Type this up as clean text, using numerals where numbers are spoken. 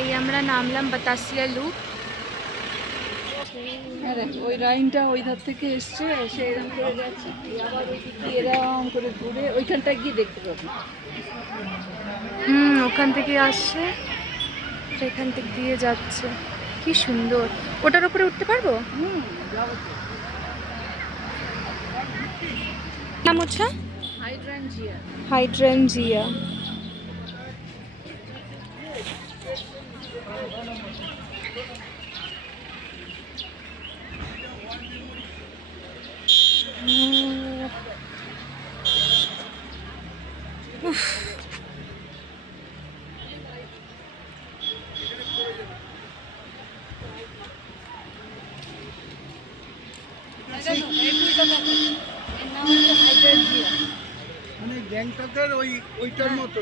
এই আমরা নামলাম বাতাসিয়া লুপ। ওই লাইনটা ওই ধার থেকে এসছে, এসে এরকম করে যাচ্ছে, আবার ওই দিক দিয়ে এরকম করে ঘুরে ওইখানটায় গিয়ে দেখতে পাবো। ওখান থেকে আসছে, সেখান থেকে দিয়ে যাচ্ছে। কি সুন্দর! ওটার উপরে উঠতে পারবো? যাবো তো। নাম হচ্ছে হাইড্রাঞ্জিয়া। হাইড্রেনজিয়া। উফ, মানে গ্যাংটকের ওইটার মতো।